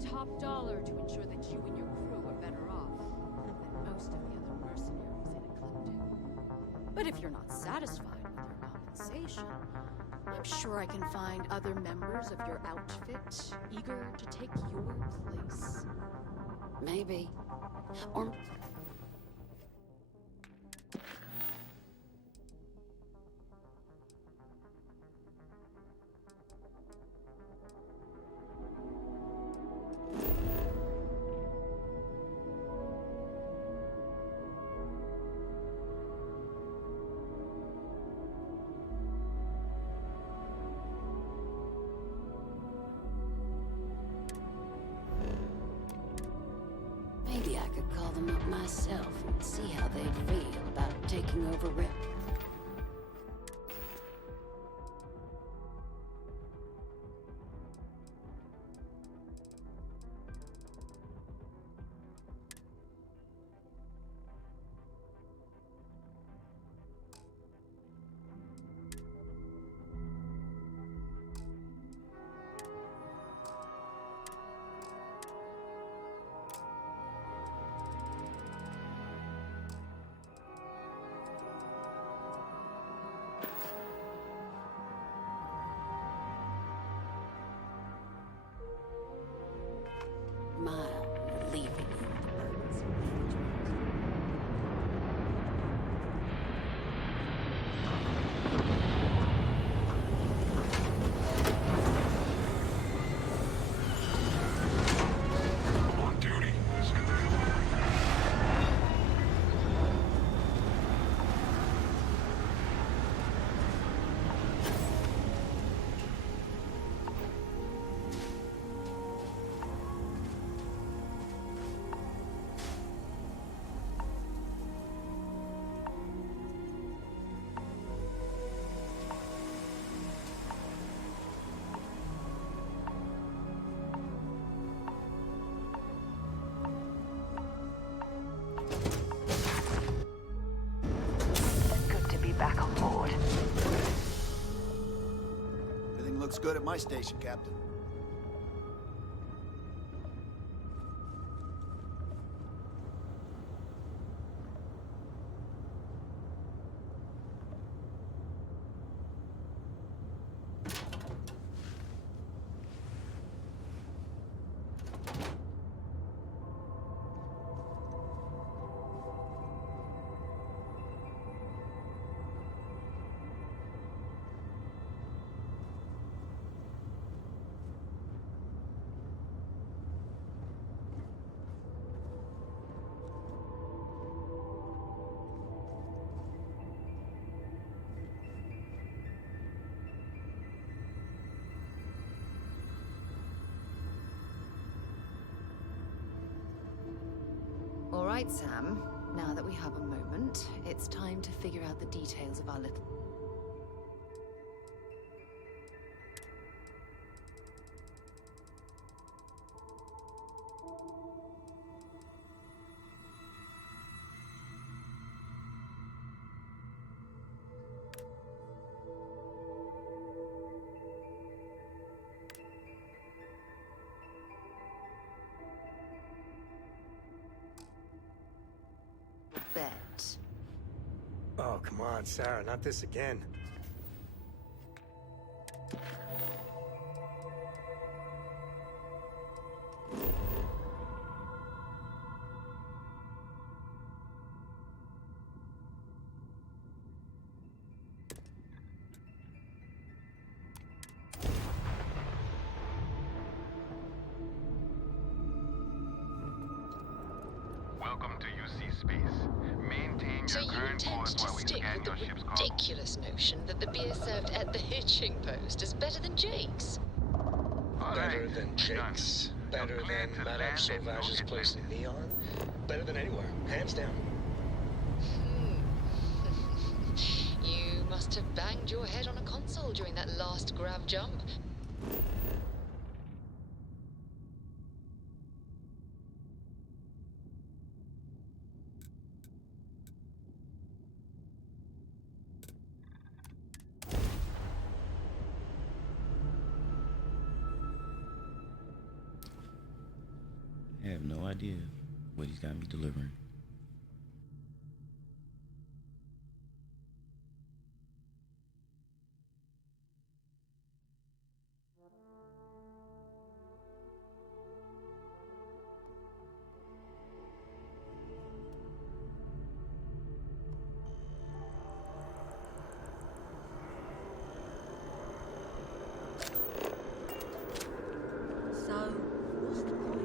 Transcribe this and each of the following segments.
top dollar to ensure that you and your crew are better off than most of the other mercenaries in Ecliptic. But if you're not satisfied with your compensation, I'm sure I can find other members of your outfit eager to take your place. Maybe. Or... Maybe I could call them up myself and see how they'd feel about taking over Rip. Mile, relieving you of the burdens of management. On duty. Good to be back on board. Everything looks good at my station, Captain. All right, Sam. Now that we have a moment, it's time to figure out the details of our little... bet. Oh, come on, Sarah, not this again. Welcome to UC Space. Maintain So your you current intend course to while we stick scan with the your ship's cargo. ridiculous notion that the beer served at the hitching post is better than Jake's? All Better right, than done. Jake's. Better You're cleared than to Madame land at Sauvage's no place in Neon. Better than anywhere, hands down. You must have banged your head on a console during that last grav jump. I have no idea what he's got me delivering. So, what's the point?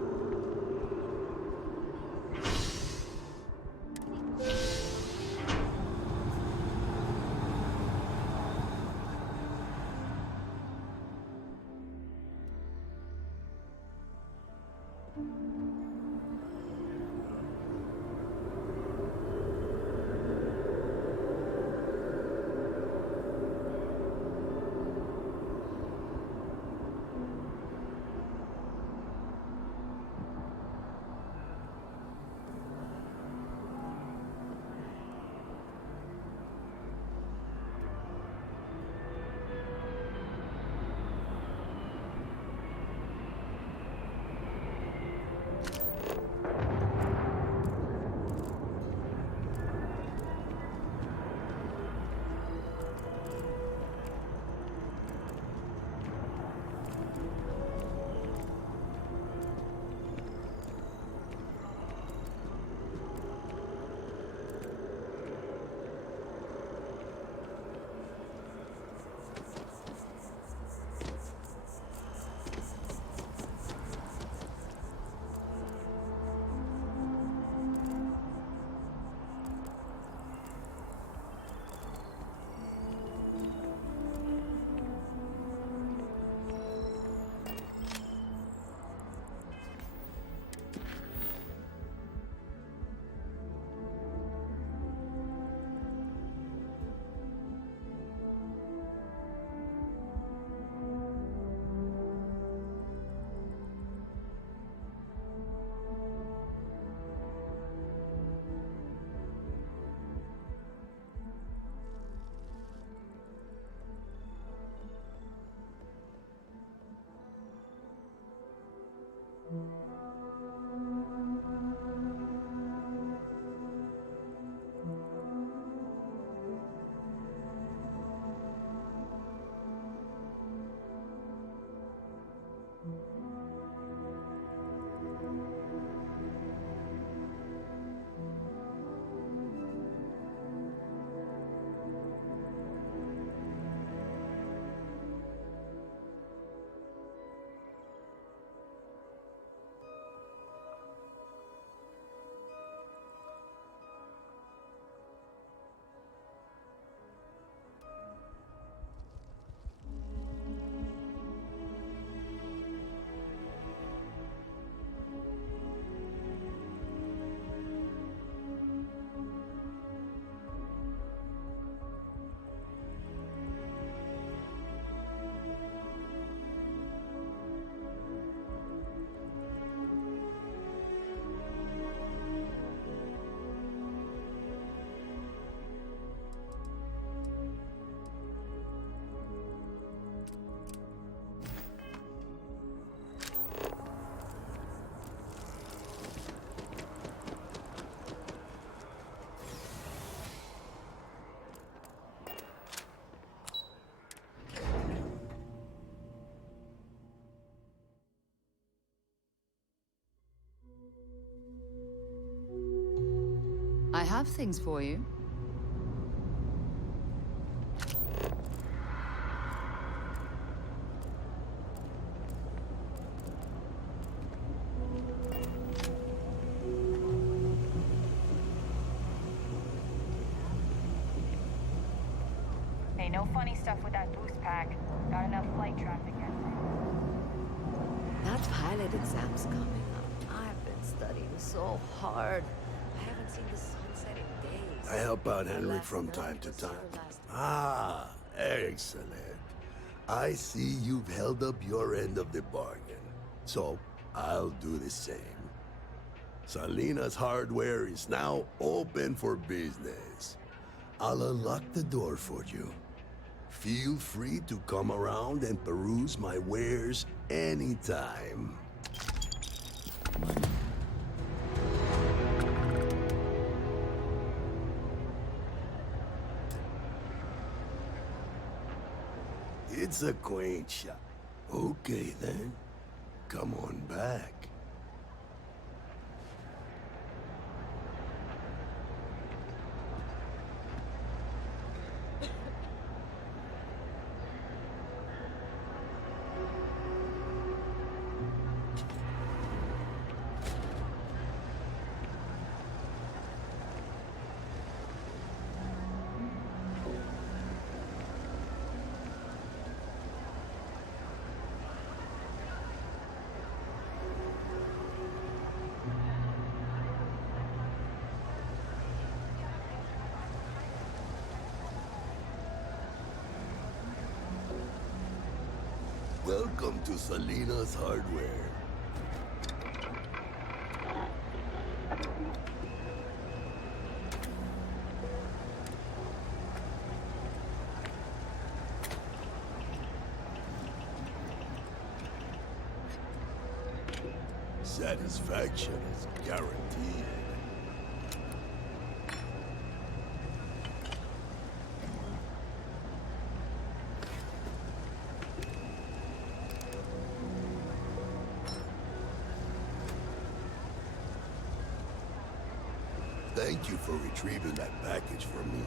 I have things for you. Hey, no funny stuff with that boost pack. Got enough flight traffic yet. That pilot exam's coming up. I've been studying so hard. I haven't seen the sunset in days. I help out My Henry last from night time to was time. your last Ah, excellent. I see you've held up your end of the bargain. So, I'll do the same. Salina's hardware is now open for business. I'll unlock the door for you. Feel free to come around and peruse my wares anytime. Money. It's a quaint shop. Okay, then. Come on back. Welcome to Selena's Hardware. Satisfaction is guaranteed. Thank you for retrieving that package for me.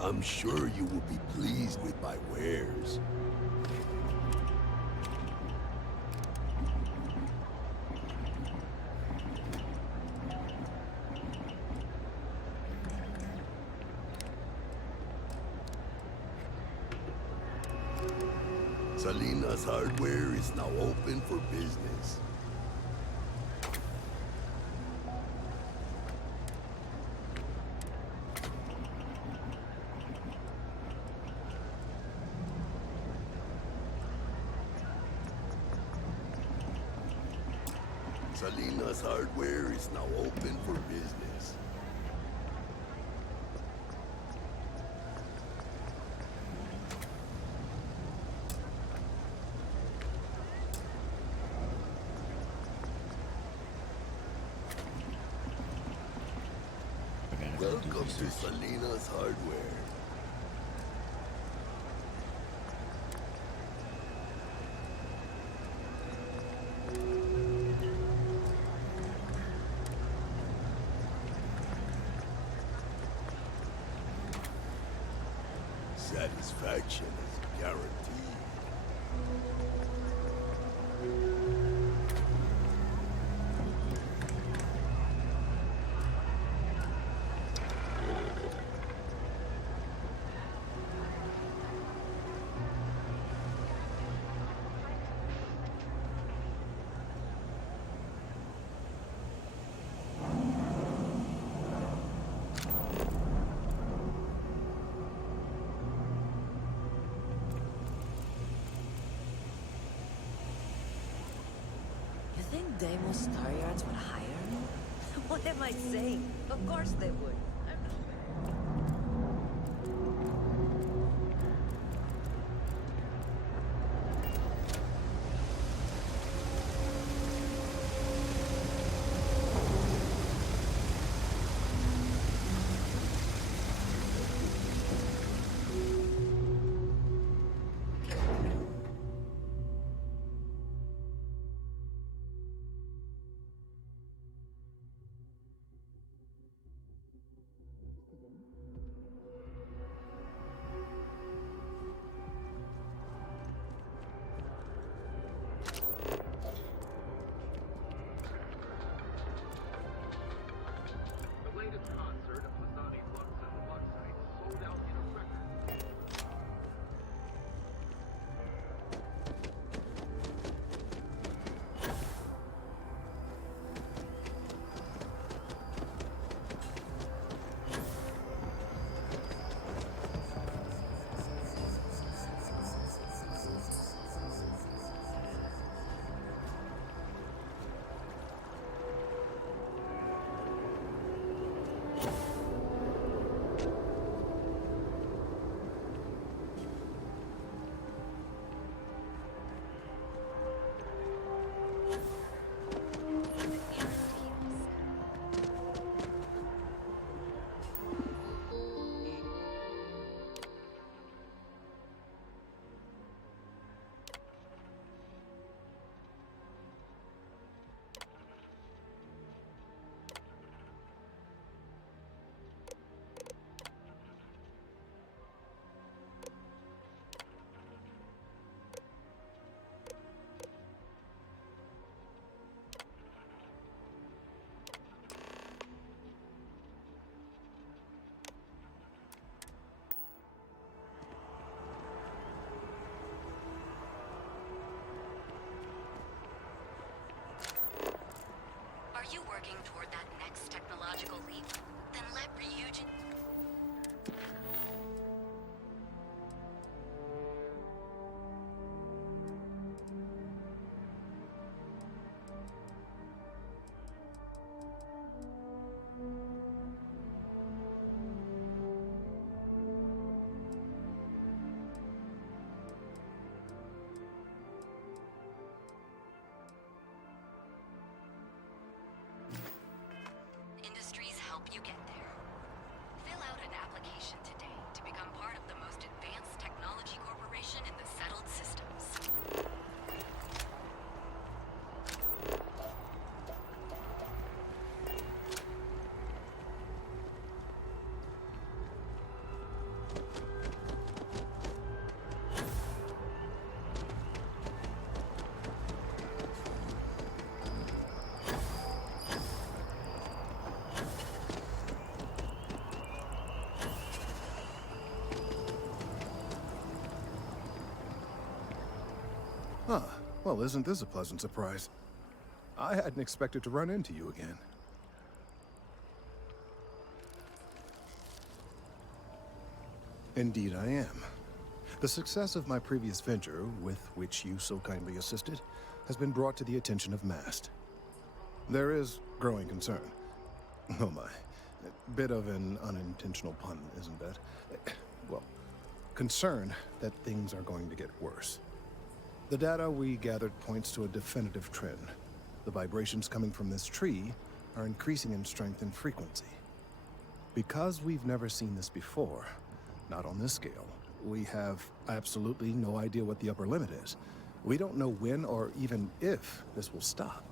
I'm sure you will be pleased with my wares. Selena's Hardware is now open for business. Selena's Hardware is now open for business. Welcome to Selena's Hardware. Satisfaction is guaranteed. You think Deimos Star Yards would hire me? What am I saying? Of course they would. Well, isn't this a pleasant surprise? I hadn't expected to run into you again. Indeed I am. The success of my previous venture, with which you so kindly assisted, has been brought to the attention of Mast. There is growing concern. Oh my. Bit of an unintentional pun, isn't that? Well, concern that things are going to get worse. The data we gathered points to a definitive trend. The vibrations coming from this tree are increasing in strength and frequency. Because we've never seen this before, not on this scale, we have absolutely no idea what the upper limit is. We don't know when or even if this will stop.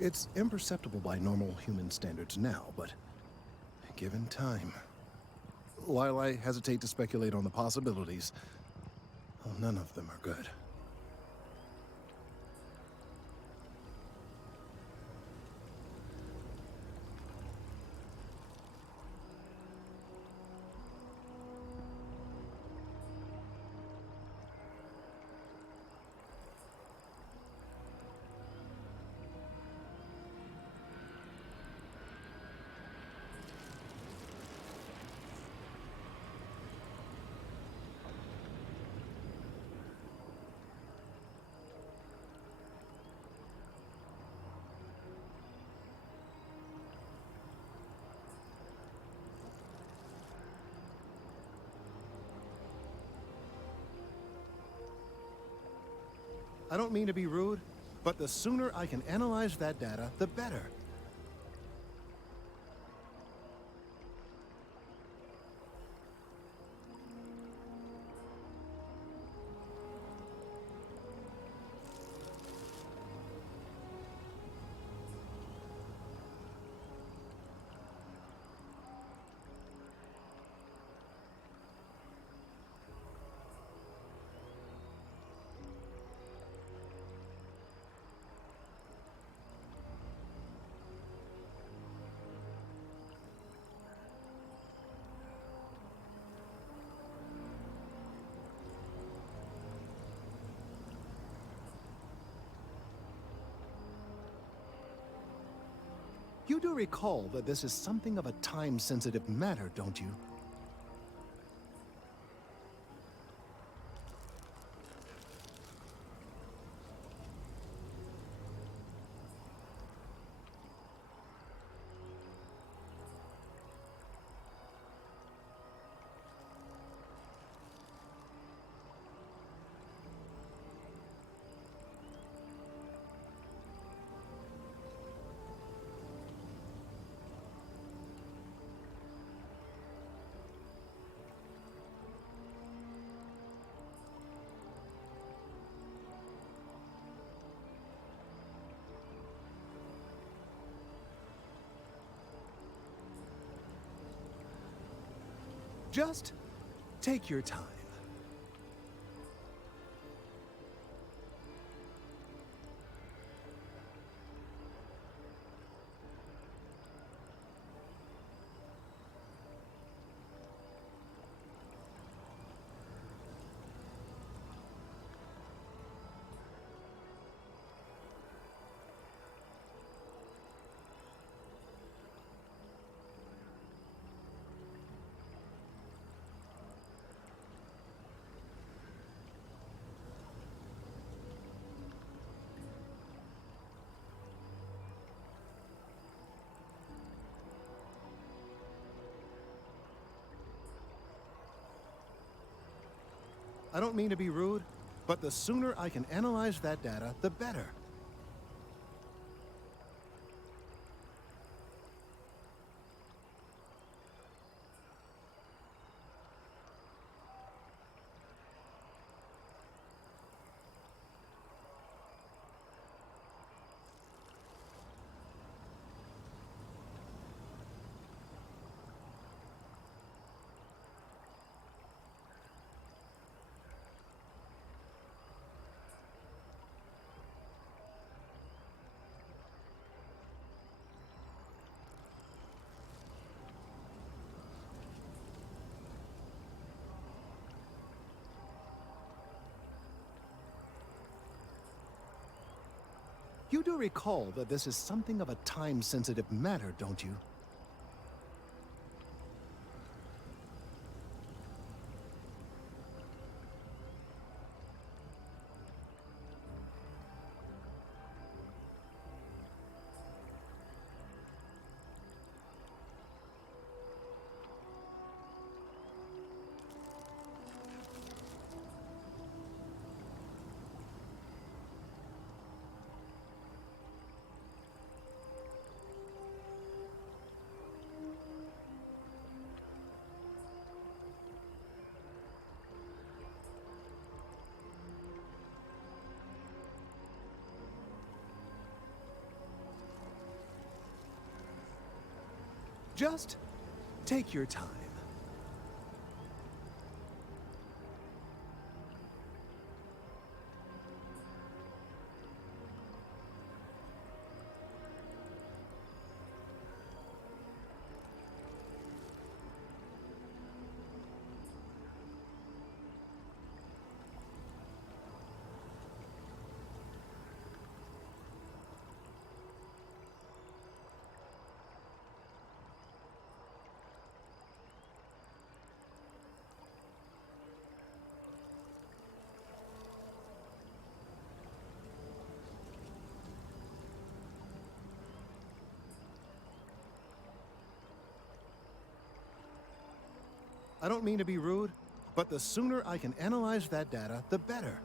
It's imperceptible by normal human standards now, but given time. While I hesitate to speculate on the possibilities, well, none of them are good. I don't mean to be rude, but the sooner I can analyze that data, the better. You do recall that this is something of a time-sensitive matter, don't you? Just take your time. I don't mean to be rude, but the sooner I can analyze that data, the better. You do recall that this is something of a time-sensitive matter, don't you? Just take your time. I don't mean to be rude, but the sooner I can analyze that data, the better.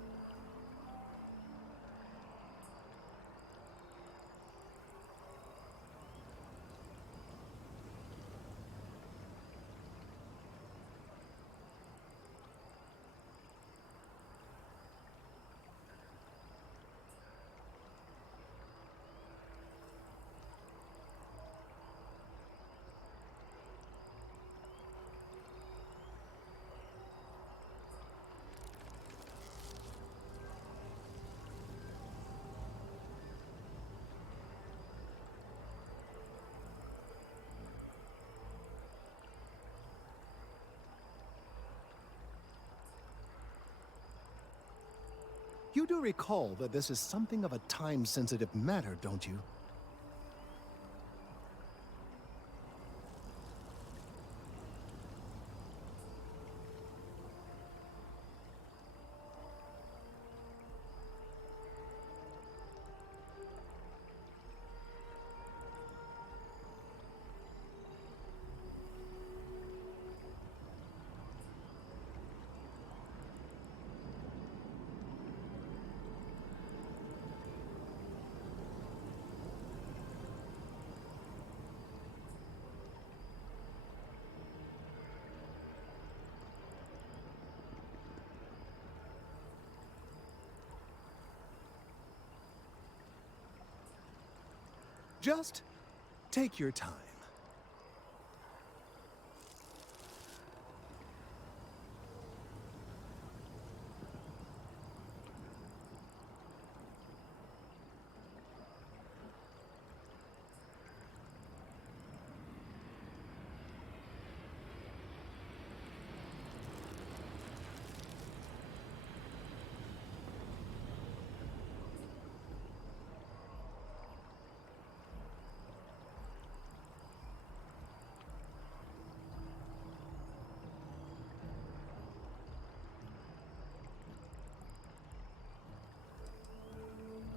You do recall that this is something of a time-sensitive matter, don't you? Just take your time.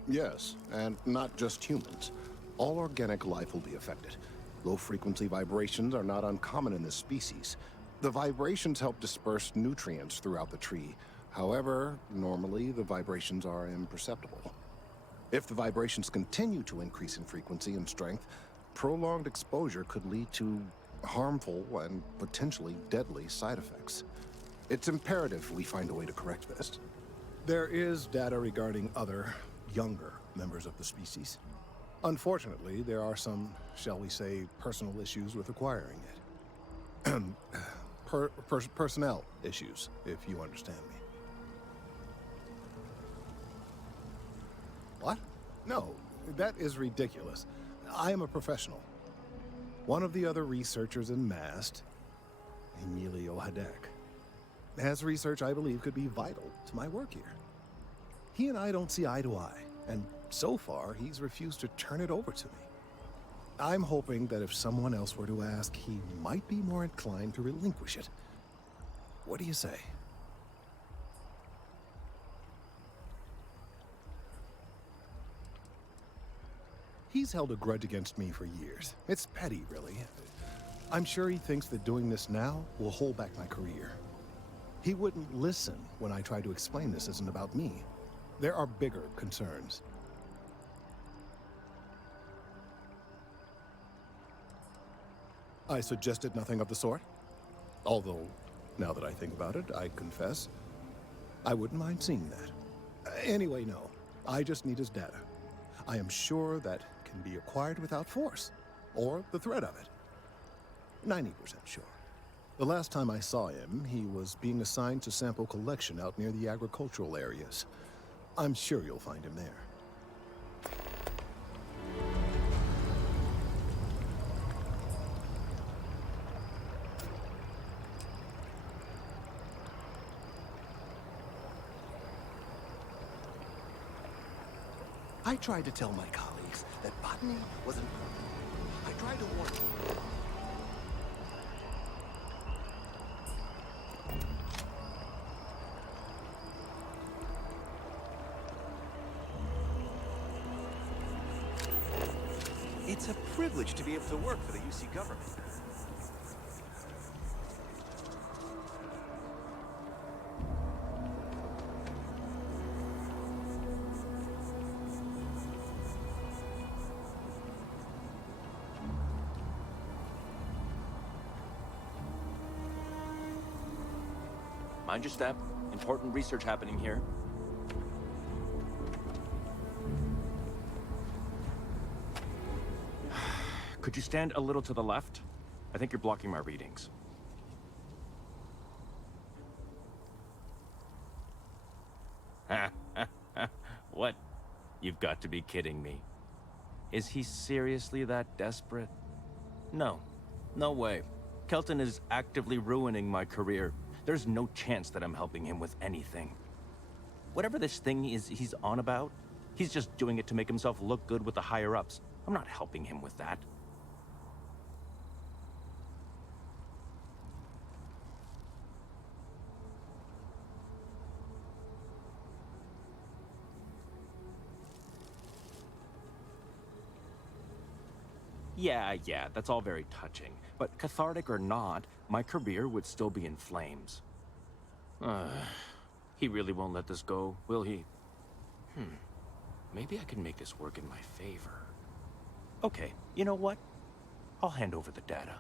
Yes, and not just humans. All organic life will be affected. Low-frequency vibrations are not uncommon in this species. The vibrations help disperse nutrients throughout the tree. However, normally the vibrations are imperceptible. If the vibrations continue to increase in frequency and strength, prolonged exposure could lead to harmful and potentially deadly side effects. It's imperative we find a way to correct this. There is data regarding other, younger members of the species. Unfortunately, there are some, shall we say, personal issues with acquiring it. Personnel issues, if you understand me. What? No, that is ridiculous. I am a professional. One of the other researchers in MAST, Emilio Hadek, has research I believe could be vital to my work here. He and I don't see eye to eye, and so far, he's refused to turn it over to me. I'm hoping that if someone else were to ask, he might be more inclined to relinquish it. What do you say? He's held a grudge against me for years. It's petty, really. I'm sure he thinks that doing this now will hold back my career. He wouldn't listen when I tried to explain this isn't about me. There are bigger concerns. I suggested nothing of the sort. Although, now that I think about it, I confess, I wouldn't mind seeing that. Anyway, no. I just need his data. I am sure that can be acquired without force, or the threat of it. 90% sure. The last time I saw him, he was being assigned to sample collection out near the agricultural areas. I'm sure you'll find him there. I tried to tell my colleagues that botany wasn't perfect. I tried to warn them. It's a privilege to be able to work for the UC government. Mind your step. Important research happening here. Could you stand a little to the left? I think you're blocking my readings. What? You've got to be kidding me. Is he seriously that desperate? No. No way. Kelton is actively ruining my career. There's no chance that I'm helping him with anything. Whatever this thing is he's on about, he's just doing it to make himself look good with the higher-ups. I'm not helping him with that. Yeah, that's all very touching. But cathartic or not, my career would still be in flames. He really won't let this go, will he? Maybe I can make this work in my favor. Okay, you know what? I'll hand over the data.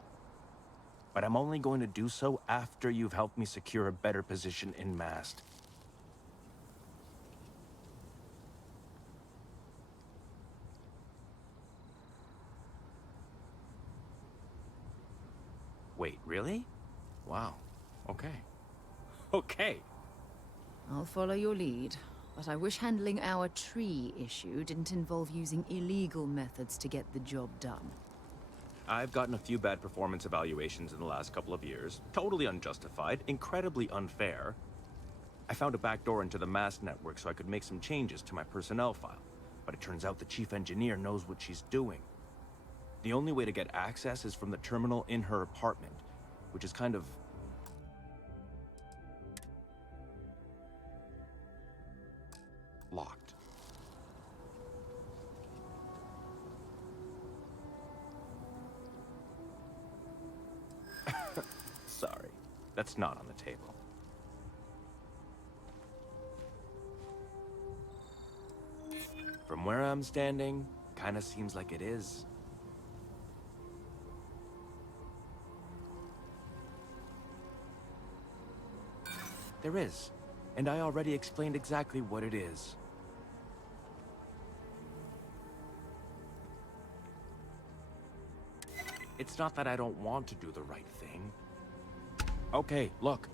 But I'm only going to do so after you've helped me secure a better position in MAST. Wait, really? Wow. Okay. Okay. I'll follow your lead, but I wish handling our tree issue didn't involve using illegal methods to get the job done. I've gotten a few bad performance evaluations in the last couple of years. Totally unjustified, incredibly unfair. I found a backdoor into the MAST network so I could make some changes to my personnel file. But it turns out the chief engineer knows what she's doing. The only way to get access is from the terminal in her apartment, which is kind of... locked. Sorry, that's not on the table. From where I'm standing, kinda seems like it is. There is, and I already explained exactly what it is. It's not that I don't want to do the right thing. Okay, look.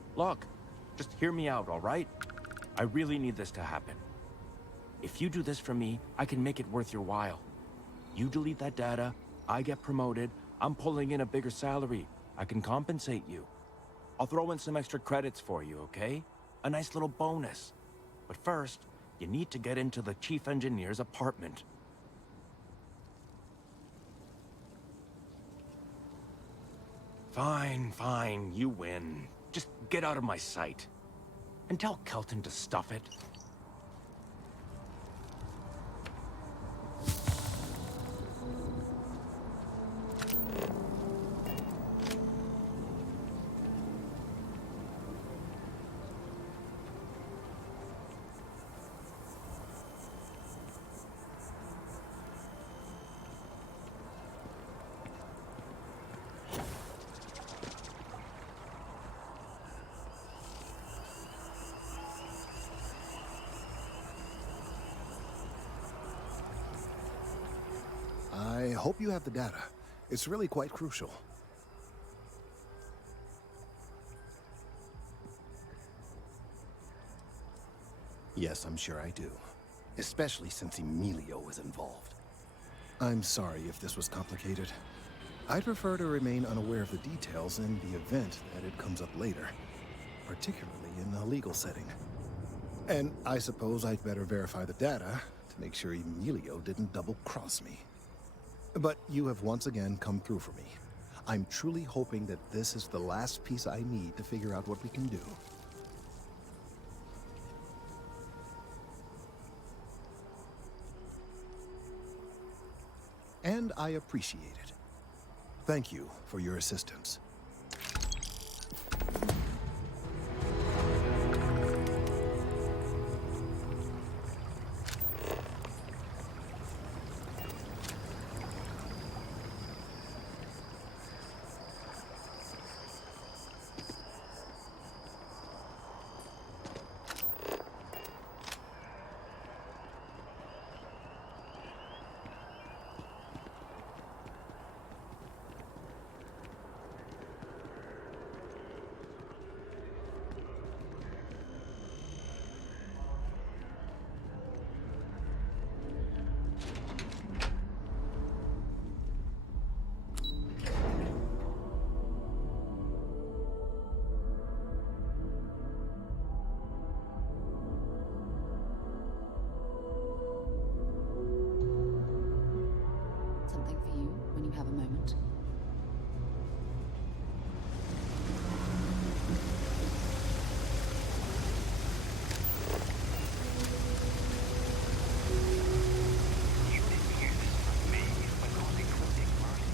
Just hear me out, all right? I really need this to happen. If you do this for me, I can make it worth your while. You delete that data, I get promoted, I'm pulling in a bigger salary. I can compensate you. I'll throw in some extra credits for you, okay? A nice little bonus. But first, You need to get into the chief engineer's apartment. Fine, fine, you win. Just get out of my sight. And tell Kelton to stuff it. I hope you have the data. It's really quite crucial. Yes, I'm sure I do. Especially since Emilio was involved. I'm sorry if this was complicated. I'd prefer to remain unaware of the details in the event that it comes up later, particularly in a legal setting. And I suppose I'd better verify the data to make sure Emilio didn't double-cross me. But you have once again come through for me. I'm truly hoping that this is the last piece I need to figure out what we can do. And I appreciate it. Thank you for your assistance. Something for you when you have a moment. You didn't hear this from me, but those including Mercy.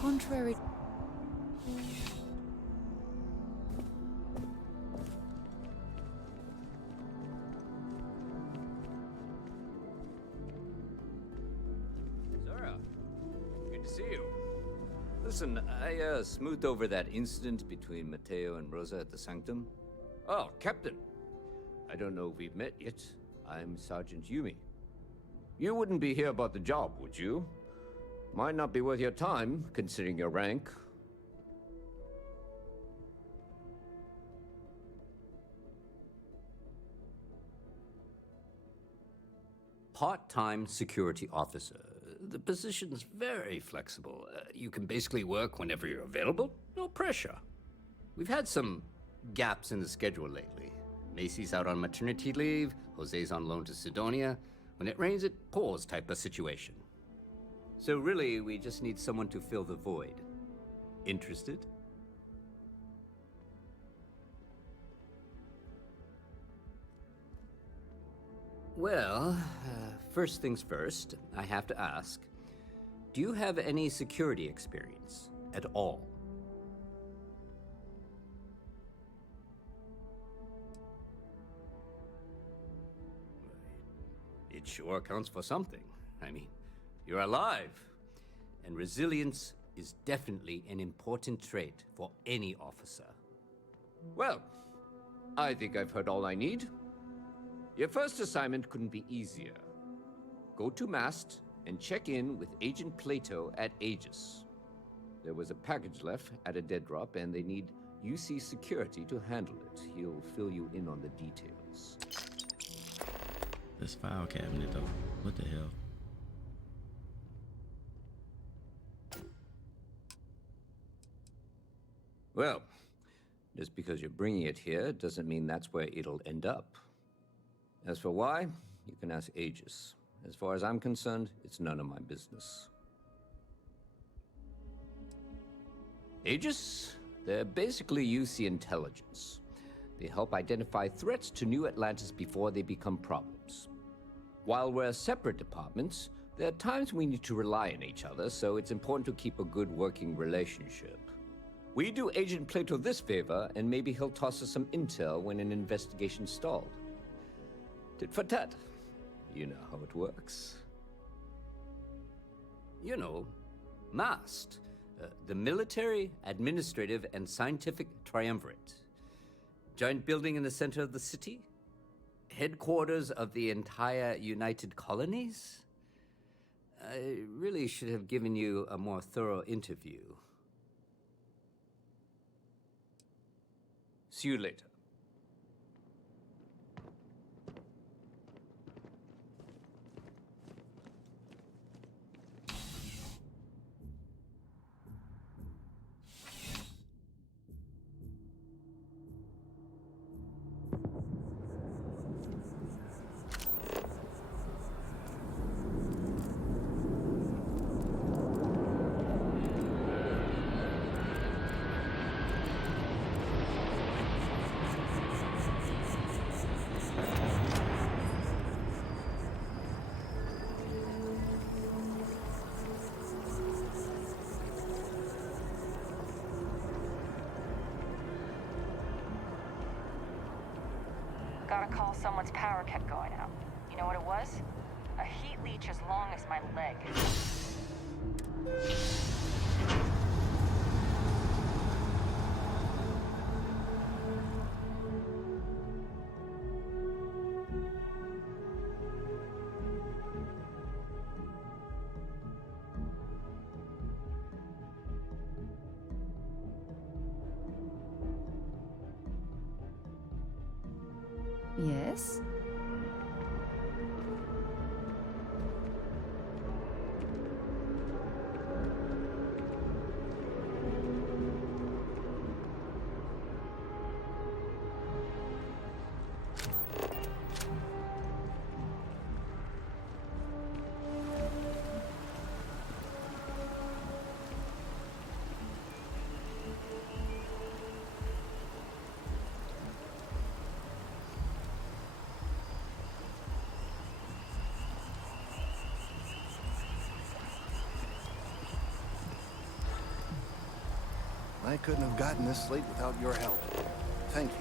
Contrary... Zara, good to see you. Listen, I smoothed over that incident between Matteo and Rosa at the Sanctum. Oh, Captain. I don't know if we've met yet. I'm Sergeant Yumi. You wouldn't be here about the job, would you? Might not be worth your time, considering your rank. Part-time security officer. The position's very flexible. You can basically work whenever you're available. No pressure. We've had some gaps in the schedule lately. Macy's out on maternity leave, Jose's on loan to Sidonia. When it rains, it pours type of situation. So really, we just need someone to fill the void. Interested? Well, first things first, I have to ask, do you have any security experience at all? It sure counts for something. I mean, you're alive. And resilience is definitely an important trait for any officer. Well, I think I've heard all I need. Your first assignment couldn't be easier. Go to Mast and check in with Agent Plato at Aegis. There was a package left at a dead drop, and they need UC security to handle it. He'll fill you in on the details. This file cabinet, though. What the hell? Well, just because you're bringing it here doesn't mean that's where it'll end up. As for why, you can ask Aegis. As far as I'm concerned, it's none of my business. Aegis? They're basically UC intelligence. They help identify threats to New Atlantis before they become problems. While we're separate departments, there are times we need to rely on each other, so it's important to keep a good working relationship. We do Agent Plato this favor, and maybe he'll toss us some intel when an investigation stalled. Tit for tat. You know how it works. You know, MAST, the Military, Administrative, and Scientific Triumvirate. Giant building in the center of the city? Headquarters of the entire United Colonies? I really should have given you a more thorough interview. See you later. Got a call someone's power kept going out. You know what it was? A heat leech as long as my leg. Yes? I couldn't have gotten this slate without your help. Thank you.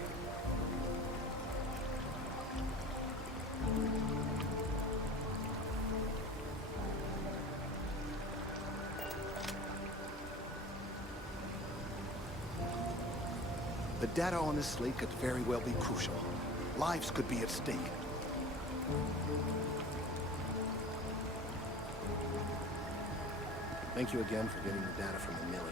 The data on this slate could very well be crucial. Lives could be at stake. Thank you again for getting the data from Emilio.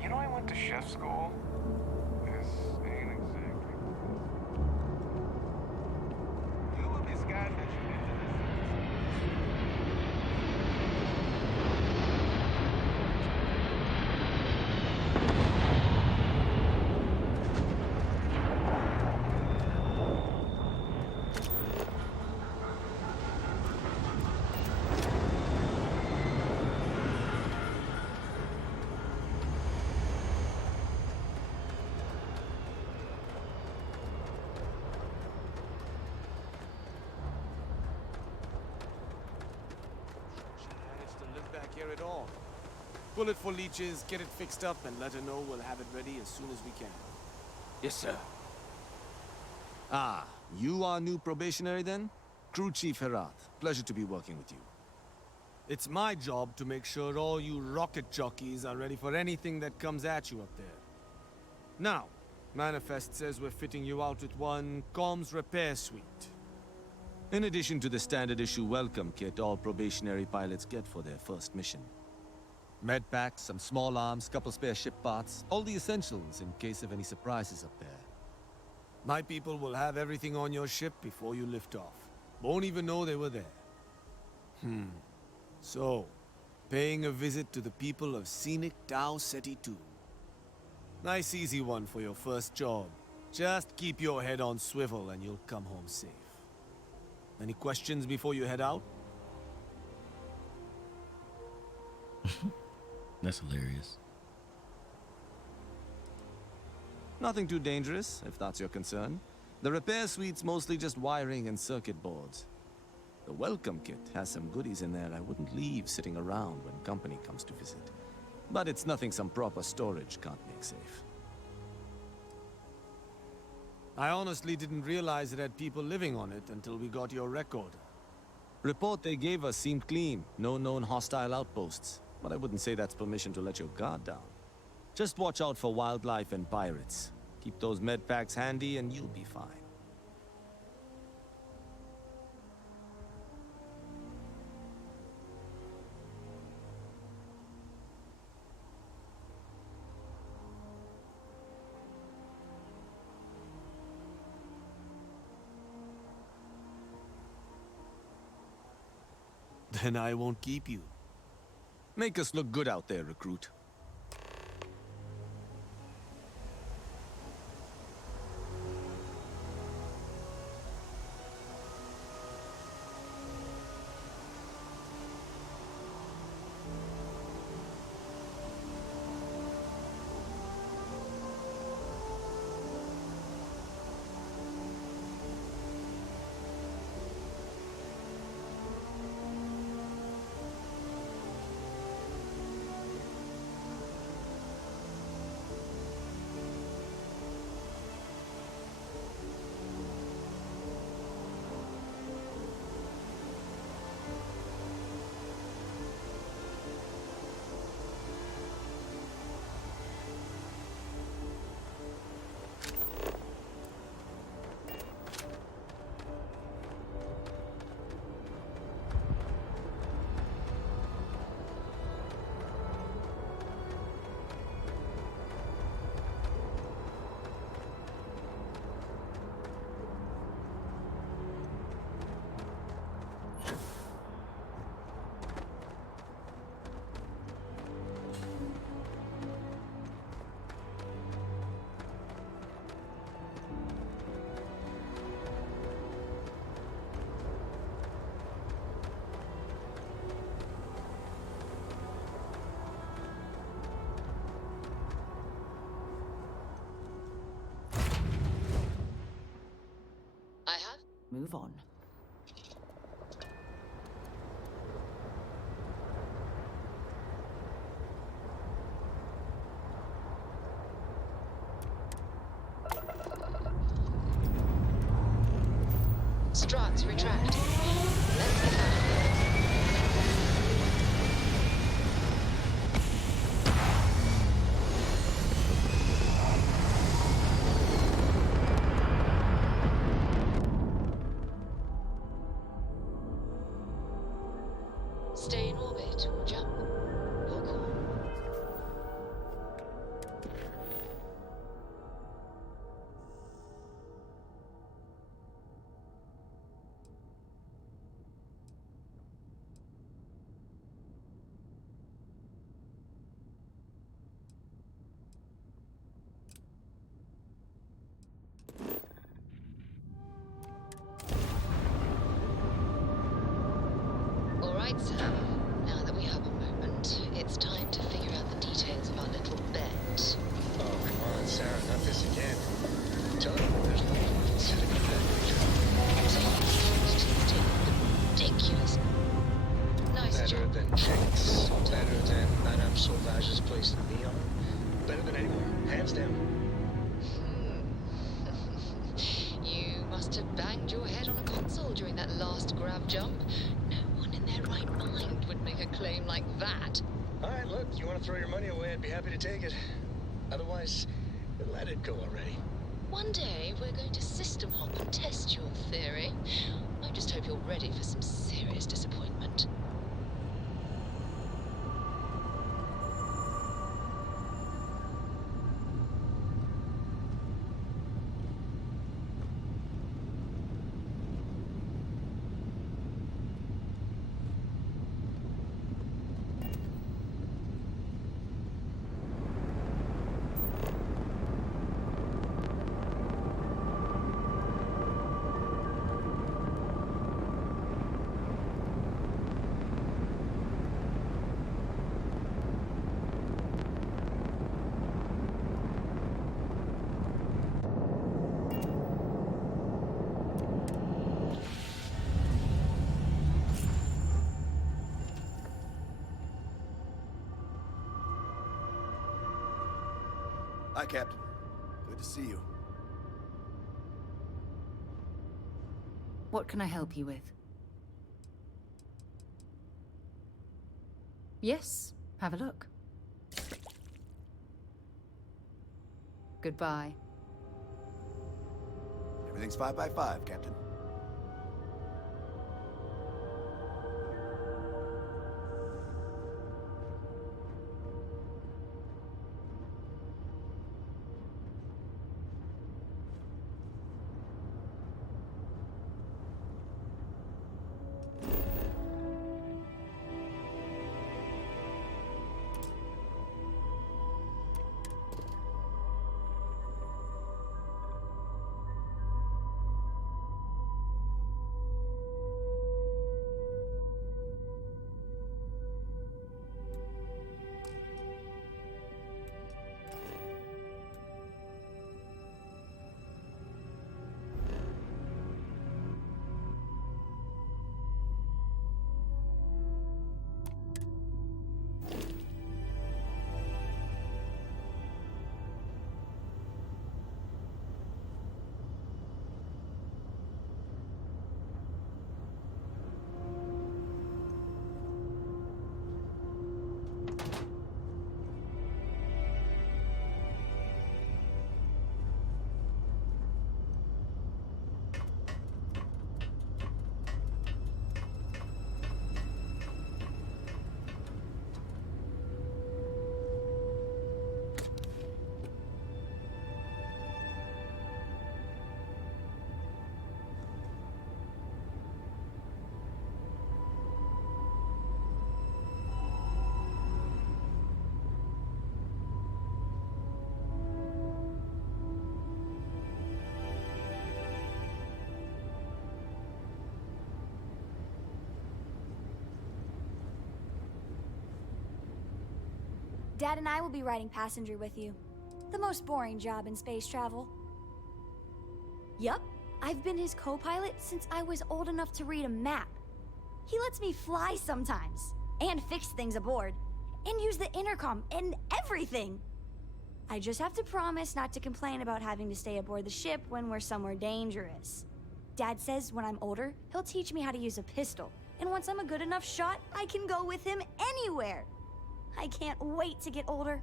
You know, I went to chef school. This ain't exactly. You will be scared that you into back here at all. Pull it for leeches, get it fixed up, and let her know we'll have it ready as soon as we can. Yes, sir. Ah, you are new probationary then? Crew Chief Herath. Pleasure to be working with you. It's my job to make sure all you rocket jockeys are ready for anything that comes at you up there. Now, Manifest says we're fitting you out with one comms repair suite. In addition to the standard issue welcome kit all probationary pilots get for their first mission. Med packs, some small arms, couple spare ship parts, all the essentials in case of any surprises up there. My people will have everything on your ship before you lift off. Won't even know they were there. So, paying a visit to the people of scenic Tau Ceti 2. Nice easy one for your first job. Just keep your head on swivel and you'll come home safe. Any questions before you head out? That's hilarious. Nothing too dangerous, if that's your concern. The repair suite's mostly just wiring and circuit boards. The welcome kit has some goodies in there I wouldn't leave sitting around when company comes to visit. But it's nothing some proper storage can't make safe. I honestly didn't realize it had people living on it until we got your record. Report they gave us seemed clean, no known hostile outposts. But I wouldn't say that's permission to let your guard down. Just watch out for wildlife and pirates. Keep those med packs handy and you'll be fine. Then I won't keep you. Make us look good out there, recruit. move on. Struts retract. Let's get out of here. Stay in orbit or jump. Your call. All right, sir. Now that we have a moment, it's time to figure out the details of our little bet. Oh, come on, Sarah, not this again. Tell her there's no point in setting up that Ridiculous. Nice better job. than GEAUX, better than Madame Sauvage's place in Neon, better than anyone, hands down. You must have banged your head on a console during that last grav jump. No one in their right mind would make a claim like that. All right, look, you want to throw your money away, I'd be happy to take it. Otherwise, let it go already. One day, we're going to system hop and test your theory. I just hope you're ready for some serious disappointment. Hi, Captain. Good to see you. What can I help you with? Yes, have a look. Goodbye. Everything's 5 by 5, Captain. Dad and I will be riding passenger with you. The most boring job in space travel. Yup, I've been his co-pilot since I was old enough to read a map. He lets me fly sometimes, and fix things aboard, and use the intercom and everything. I just have to promise not to complain about having to stay aboard the ship when we're somewhere dangerous. Dad says when I'm older, he'll teach me how to use a pistol, and once I'm a good enough shot, I can go with him anywhere. I can't wait to get older.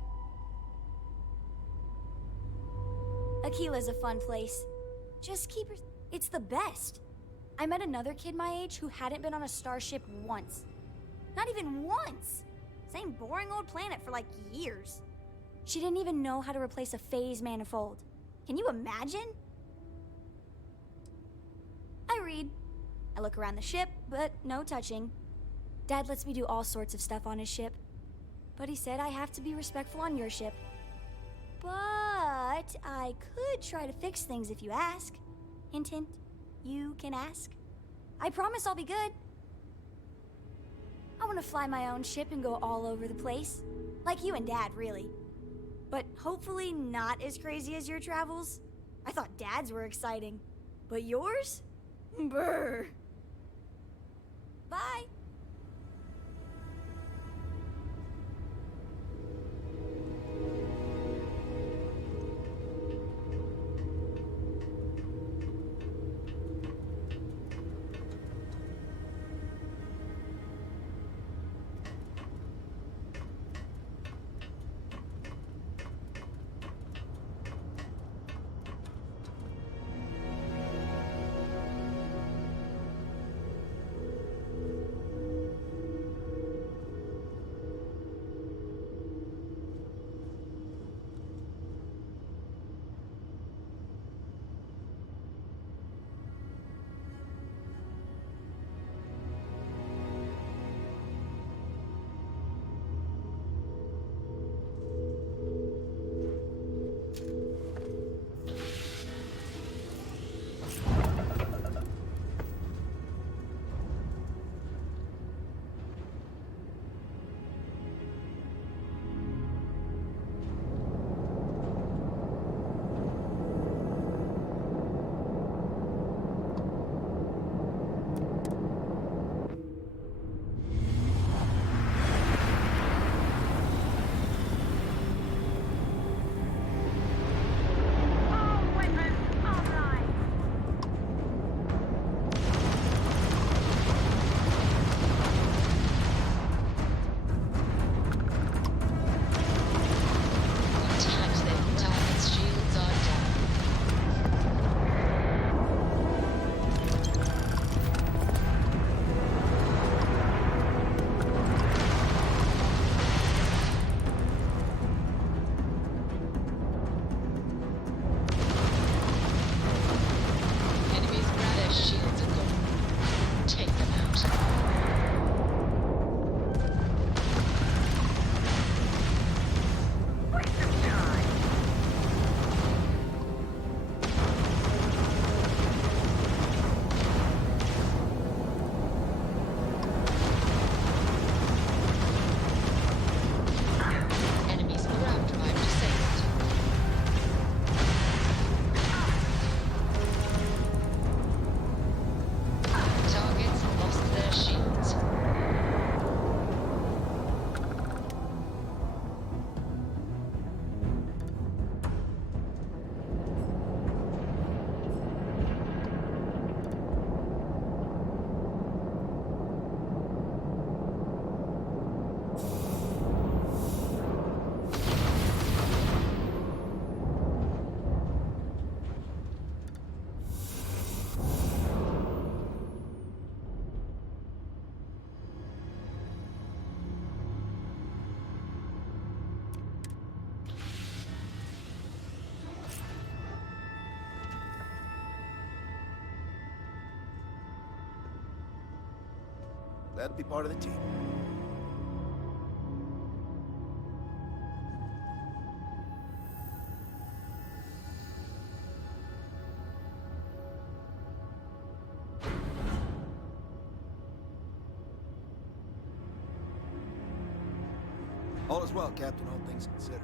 Aquila's a fun place. Just keep her... It's the best. I met another kid my age who hadn't been on a starship once. Not even once! Same boring old planet for like years. She didn't even know how to replace a phase manifold. Can you imagine? I read. I look around the ship, but no touching. Dad lets me do all sorts of stuff on his ship. But he said I have to be respectful on your ship. But I could try to fix things if you ask. Hint, hint. You can ask. I promise I'll be good. I want to fly my own ship and go all over the place. Like you and Dad, really. But hopefully not as crazy as your travels. I thought Dad's were exciting. But yours? Brr. Bye. Glad to be part of the team. All is well, Captain, all things considered.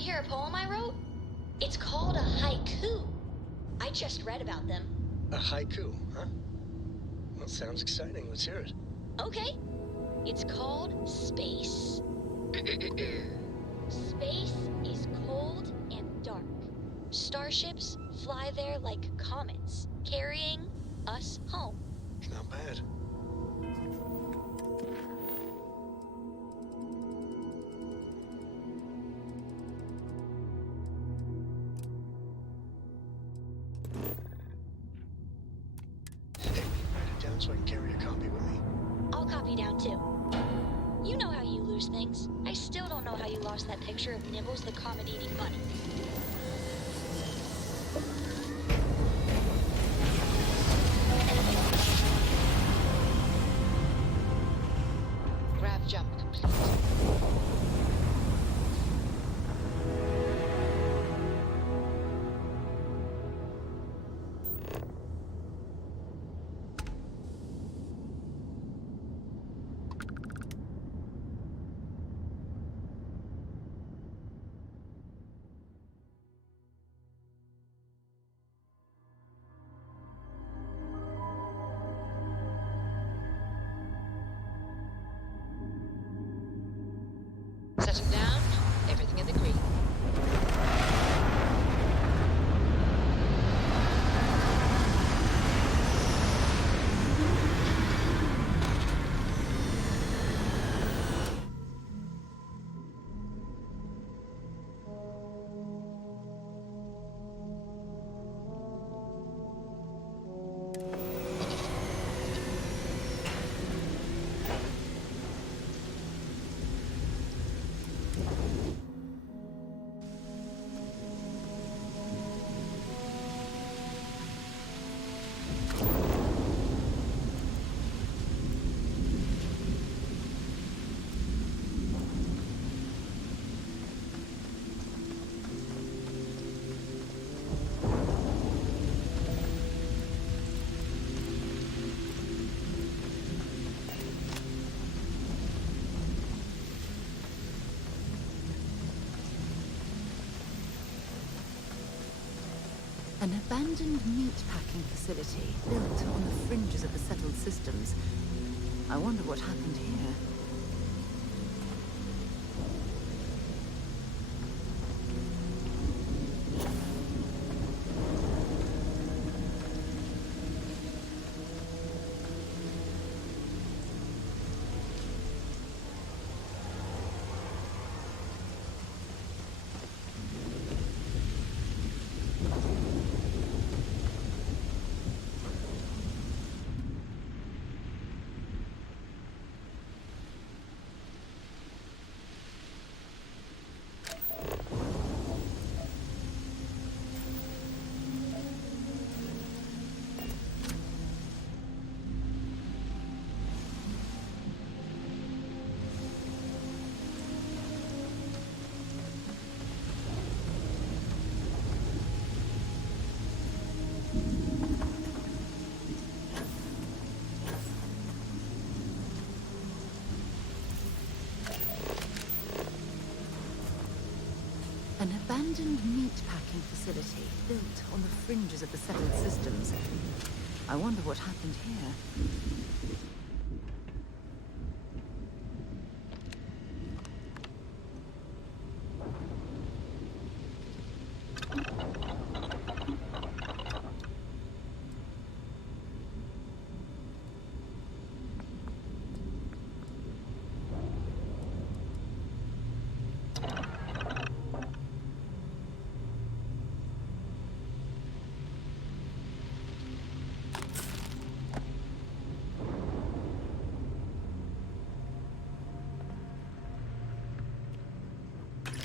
to hear a poem I wrote? It's called a haiku. I just read about them. A haiku, huh? Well, sounds exciting. Let's hear it. Okay. It's called Space. Space is cold and dark. Starships fly there like comets, carrying us home. Not bad. Hey, write it down so I can carry a copy with me. I'll copy down too. You know how you lose things. I still don't know how you lost that picture of Nibbles the comet-eating bunny. Grav jump complete. Setting down, everything in the green. An abandoned meat-packing facility built on the fringes of the settled systems. I wonder what happened here. An abandoned meat-packing facility built on the fringes of the settled systems. I wonder what happened here.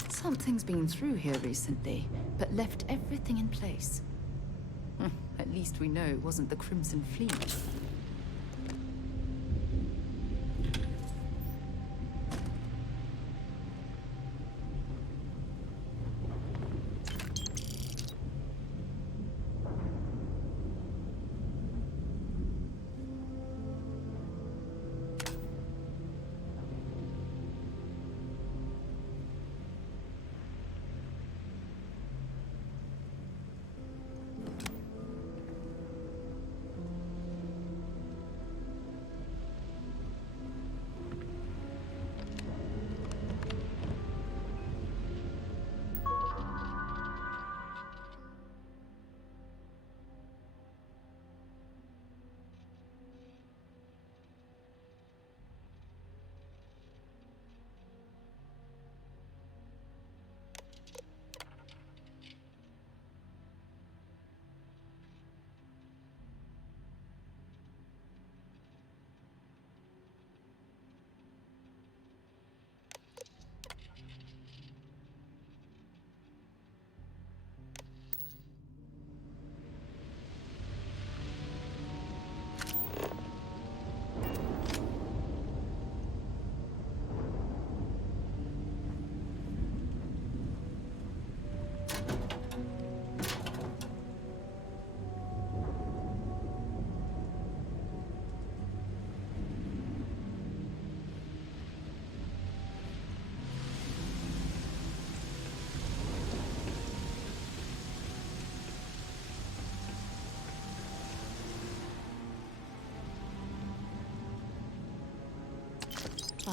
Something's been through here recently, but left everything in place. At least we know it wasn't the Crimson Fleet.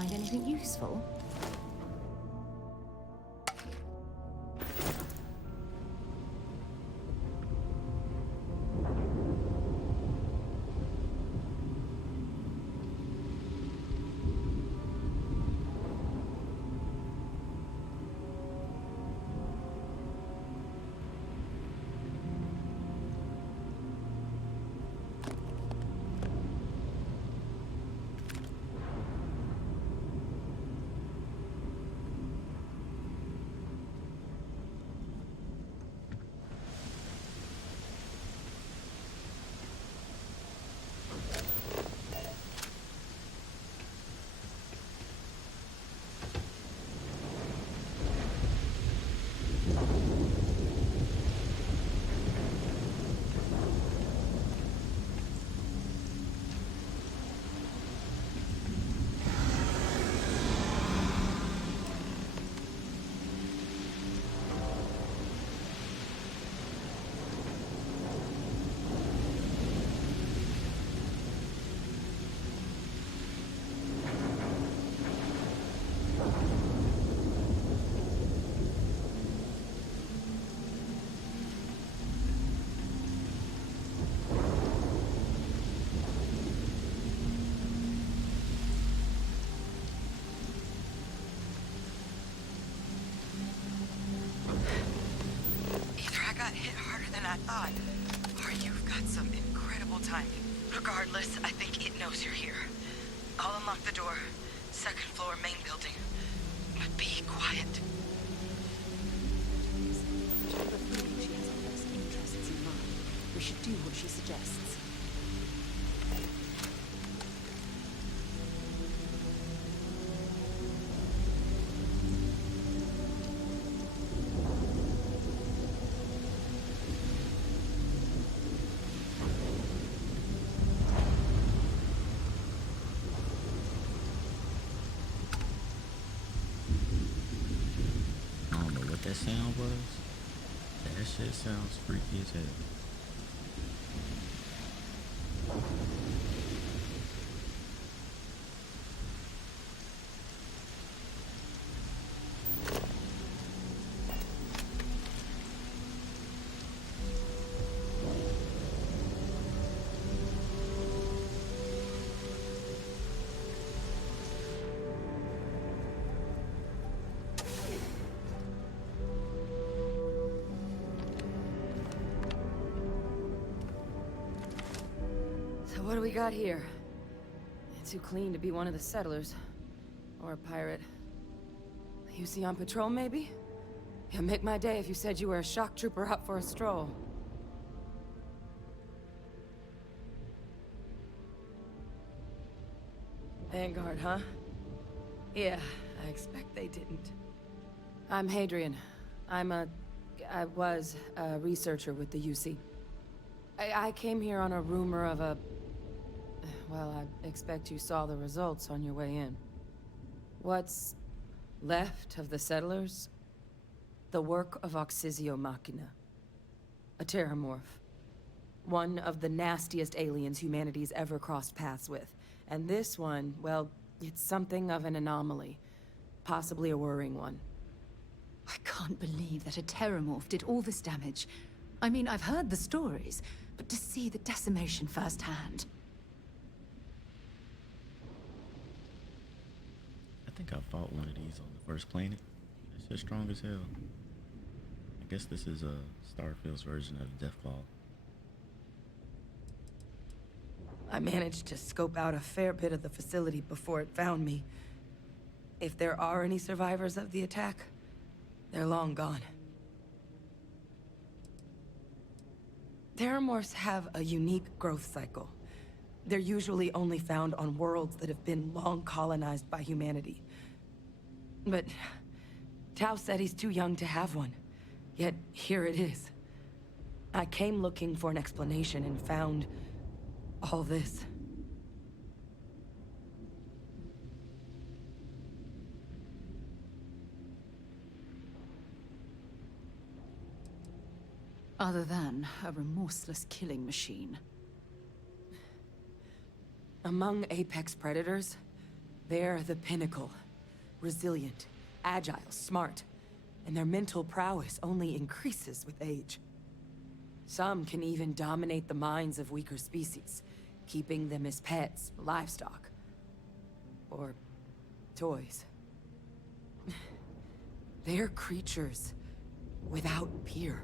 find anything useful? Got hit harder than I thought. Or you've got some incredible timing. Regardless, I think it knows you're here. I'll unlock the door. Second floor, main building. But be quiet. She has our best interests in mind. We should do what she suggests. That sound was? That shit sounds freaky as hell. What do we got here? Too clean to be one of the settlers. Or a pirate. You see on patrol, maybe? Yeah, make my day if you said you were a shock trooper out for a stroll. Vanguard, huh? Yeah, I expect they didn't. I'm Hadrian. I was a researcher with the UC. I came here on a rumor of a... Well, I expect you saw the results on your way in. What's left of the settlers? The work of Auxisio Machina. A terramorph. One of the nastiest aliens humanity's ever crossed paths with. And this one, well, it's something of an anomaly. Possibly a worrying one. I can't believe that a terramorph did all this damage. I mean, I've heard the stories, but to see the decimation firsthand... I think I fought one of these on the first planet. It's just strong as hell. I guess this is Starfield's version of Deathclaw. I managed to scope out a fair bit of the facility before it found me. If there are any survivors of the attack, they're long gone. Terramorphs have a unique growth cycle. They're usually only found on worlds that have been long colonized by humanity. But Tao said he's too young to have one. Yet here it is. I came looking for an explanation and found all this. Other than a remorseless killing machine. Among apex predators, They're the pinnacle. Resilient, agile, smart. And their mental prowess only increases with age. Some can even dominate the minds of weaker species, keeping them as pets, livestock, or toys. They're creatures without peer.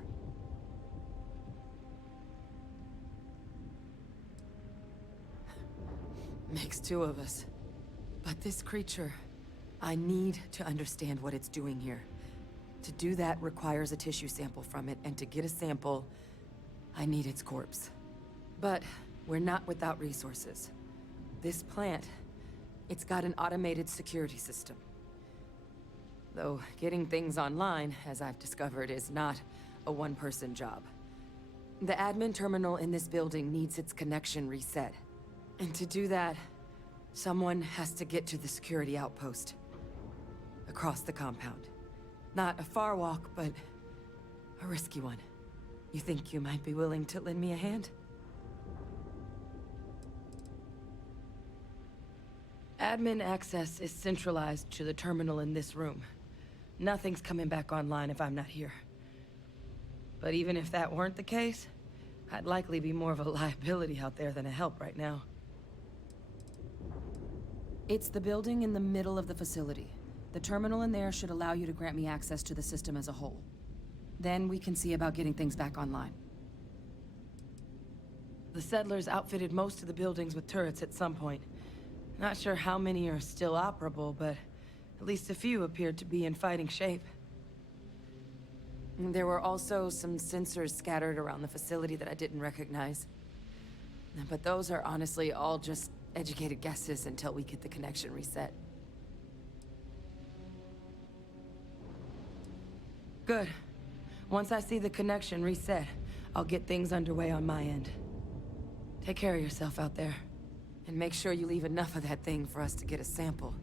Makes two of us. But this creature, I need to understand what it's doing here. To do that requires a tissue sample from it, and to get a sample, I need its corpse. But we're not without resources. This plant, it's got an automated security system. Though getting things online, as I've discovered, is not a one-person job. The admin terminal in this building needs its connection reset. And to do that, someone has to get to the security outpost. Across the compound. Not a far walk, but a risky one. You think you might be willing to lend me a hand? Admin access is centralized to the terminal in this room. Nothing's coming back online if I'm not here. But even if that weren't the case, I'd likely be more of a liability out there than a help right now. It's the building in the middle of the facility. The terminal in there should allow you to grant me access to the system as a whole. Then we can see about getting things back online. The settlers outfitted most of the buildings with turrets at some point. Not sure how many are still operable, but at least a few appeared to be in fighting shape. There were also some sensors scattered around the facility that I didn't recognize. But those are honestly all just educated guesses until we get the connection reset. Good. Once I see the connection reset, I'll get things underway on my end. Take care of yourself out there. And make sure you leave enough of that thing for us to get a sample.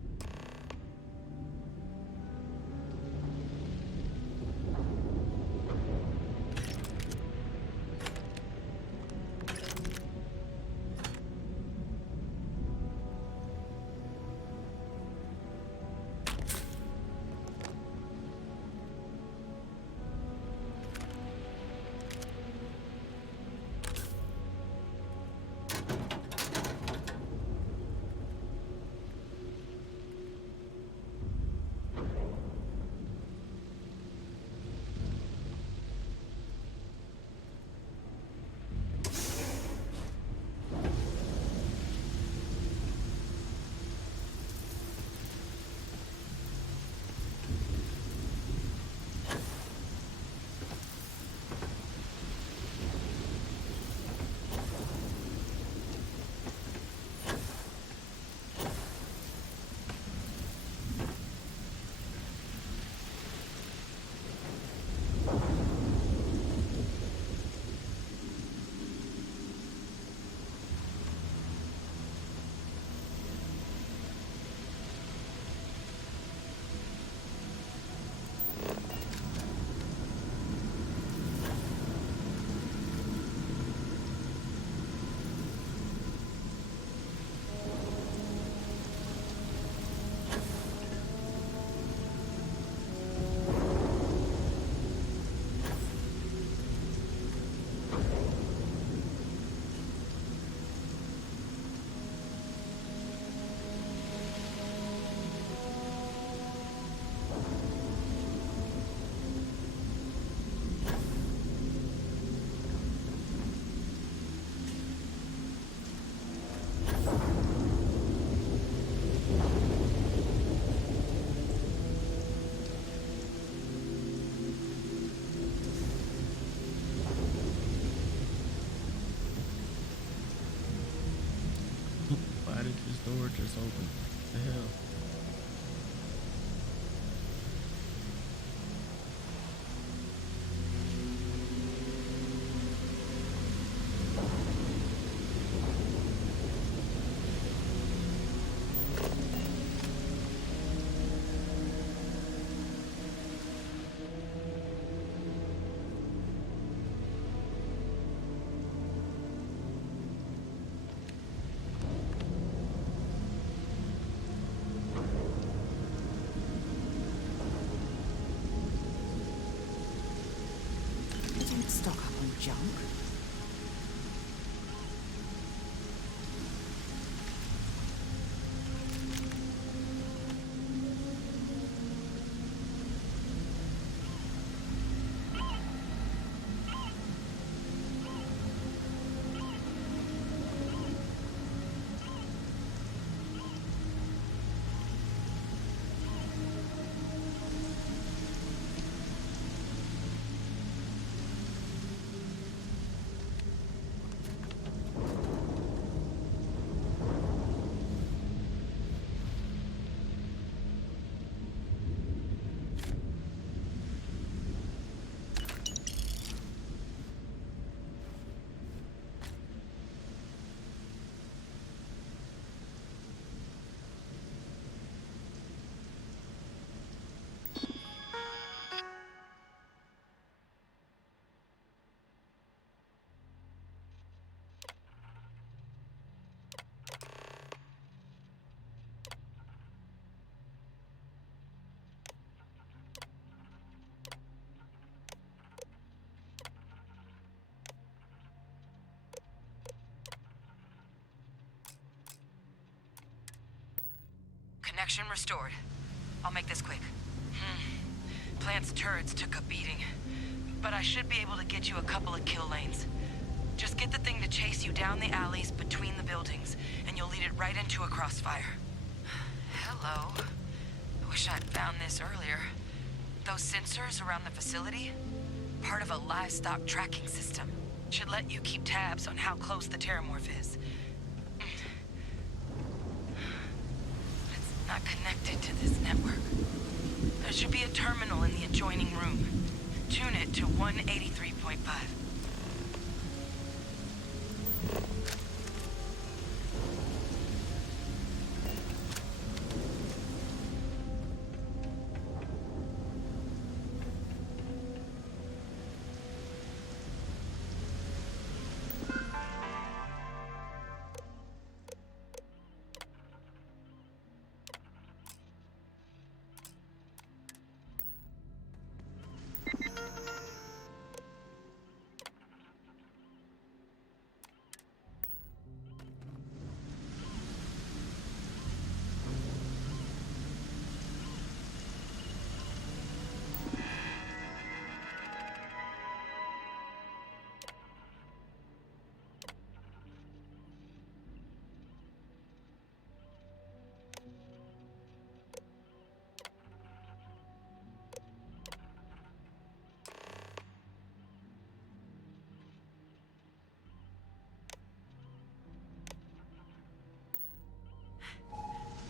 Door just open. What the hell? Connection restored. I'll make this quick. Plant's turrets took a beating, but I should be able to get you a couple of kill lanes. Just get the thing to chase you down the alleys between the buildings, and you'll lead it right into a crossfire. Hello. I wish I'd found this earlier. Those sensors around the facility? Part of a livestock tracking system. Should let you keep tabs on how close the terramorph is. It's not connected to this network. There should be a terminal in the adjoining room. Tune it to 183.5.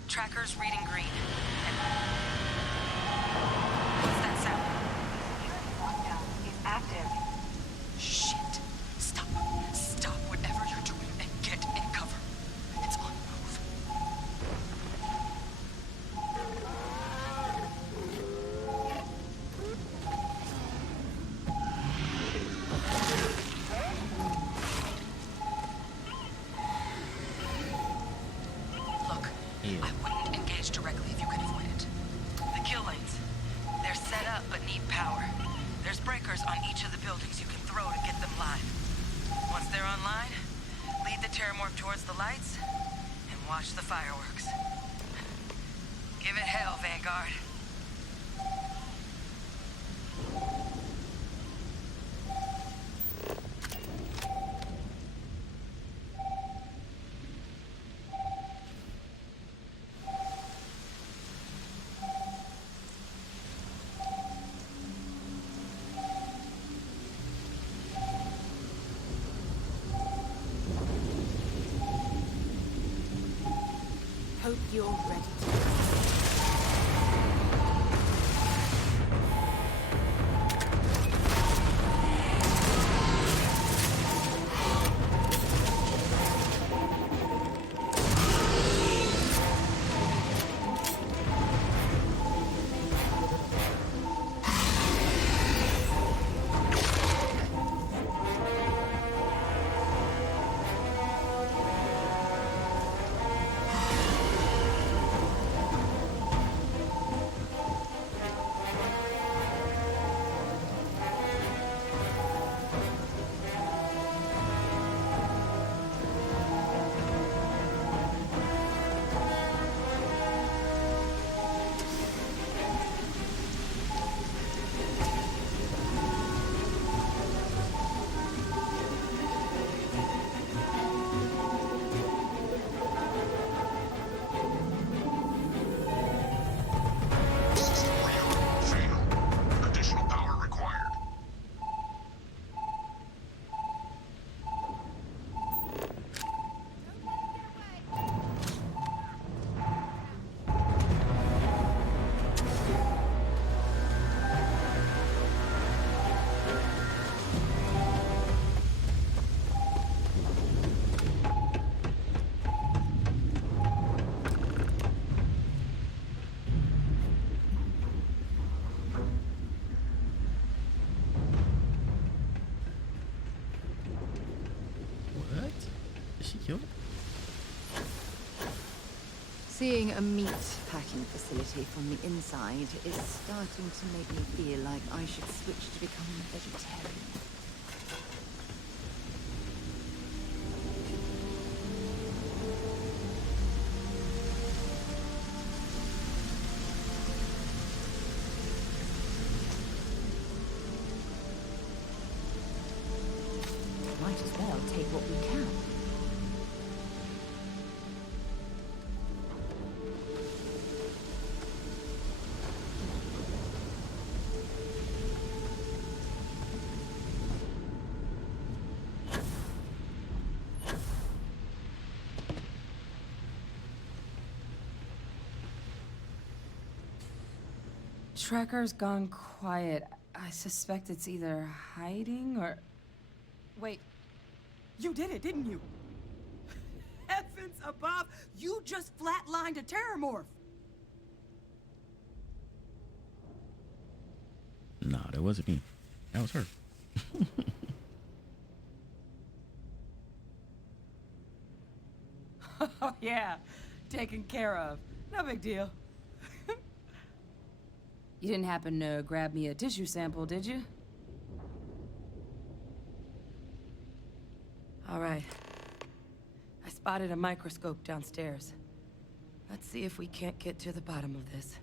Tracker's reading green. What's that sound? Lockdown is active. Shit. Stop. Stop whatever you're doing and get in cover. It's on the move. Look, I wouldn't engage directly if you can avoid it. The kill lanes. They're set up but need power. There's breakers on each of the buildings you can throw to get them live. Once they're online, lead the terramorph towards the lights and watch the fireworks. Give it hell, Vanguard. Hope you're ready to Seeing a meat packing facility from the inside is starting to make me feel like I should switch to becoming a vegetarian. tracker's gone quiet. I suspect it's either hiding or... Wait. You did it, didn't you? Heavens above! You just flatlined a terramorph! Nah, that wasn't me. That was her. Oh, yeah. Taken care of. No big deal. You didn't happen to grab me a tissue sample, did you? All right. I spotted a microscope downstairs. Let's see if we can't get to the bottom of this.